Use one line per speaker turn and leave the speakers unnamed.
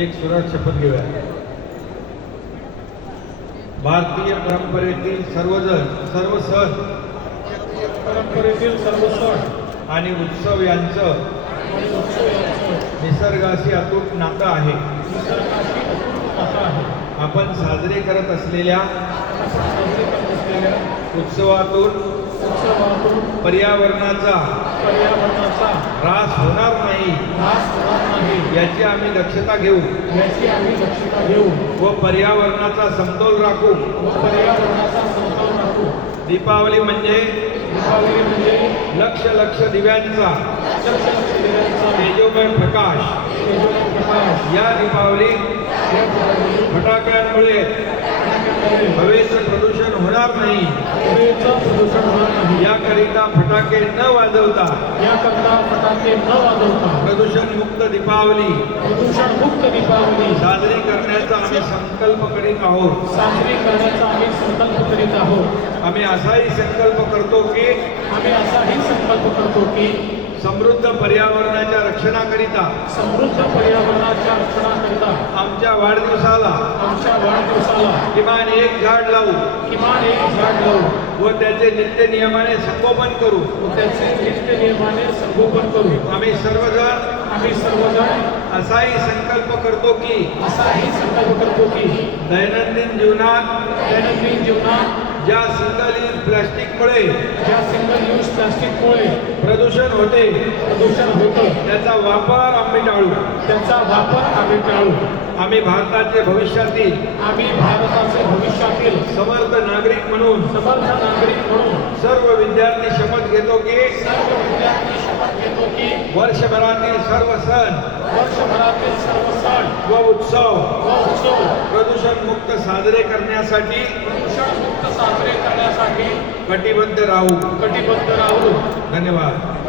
एक सुरात शपथ घेऊया. भारतीय परंपरेतील सर्वजण सर्व सण
परंपरेतील सर्व सण
आणि उत्सव यांचं निसर्गाशी अतूट नातं आहे. आपण साजरे करत असलेल्या उत्सवातून पर्यावरणाचा
पर्यावरणाचा
ऱ्हास होणार नाही. याची आम्ही दक्षता घेऊ.
याची आम्ही दक्षता घेऊ.
व पर्यावरणाचा समतोल राखू.
व पर्यावरणाचा समतोल राखू.
दीपावली म्हणजे
दीपावली म्हणजे
लक्ष लक्ष दिव्यांचा. तेजोमय प्रकाश. या दीपावली फटाक्यांमुळे हवेचं प्रदूषण होणार नाही. याकरिता फटाके न वाजवता
याकरता फटाके न वाजवता
प्रदूषण मुक्त दीपावली.
प्रदूषण मुक्त दीपावली.
साजरी करण्याचा आम्ही संकल्प करीत आहोत.
साजरी करण्याचा आम्ही संकल्प करीत आहोत.
आम्ही असाही संकल्प करतो की
आम्ही असाही संकल्प करतो की
समृद्ध पर्यावरणाच्या रक्षणाकरिता
समृद्ध रक्षणाकरिता
आमच्या वाढदिवसाला
आमच्या वाढदिवसाला
किमान एक झाड लावू.
किमान एक झाड लावू.
व त्याचे नित्य नियमाने संगोपन करू.
व त्याचे नित्य नियमाने संगोपन करू.
आम्ही सर्वजण
आम्ही सर्वजण
असाही संकल्प करतो की
असाही संकल्प करतो की
दैनंदिन जीवनात
दैनंदिन जीवनात
ज्या सिंगल यूज प्लॅस्टिकमुळे
ज्या सिंगल यूज प्लास्टिकमुळे
प्रदूषण होते.
प्रदूषण होतं.
त्याचा वापर आम्ही टाळू.
त्याचा वापर आम्ही टाळू.
आम्ही भारताचे भविष्यातील
आम्ही भारताचे भविष्यातील
समर्थ नागरिक म्हणून
समर्थ नागरिक म्हणून
सर्व विद्यार्थी शपथ घेतो की
सर्व विद्यार्थी शपथ घेतो की
वर्षभरातील सर्व सण
वर्षभरातील सर्व सण
व उत्सव
व उत्सव
प्रदूषण मुक्त साजरे करण्यासाठी
प्रदूषण मुक्त साजरे करण्यासाठी
कटिबद्ध राहू.
कटिबद्ध राहू.
धन्यवाद.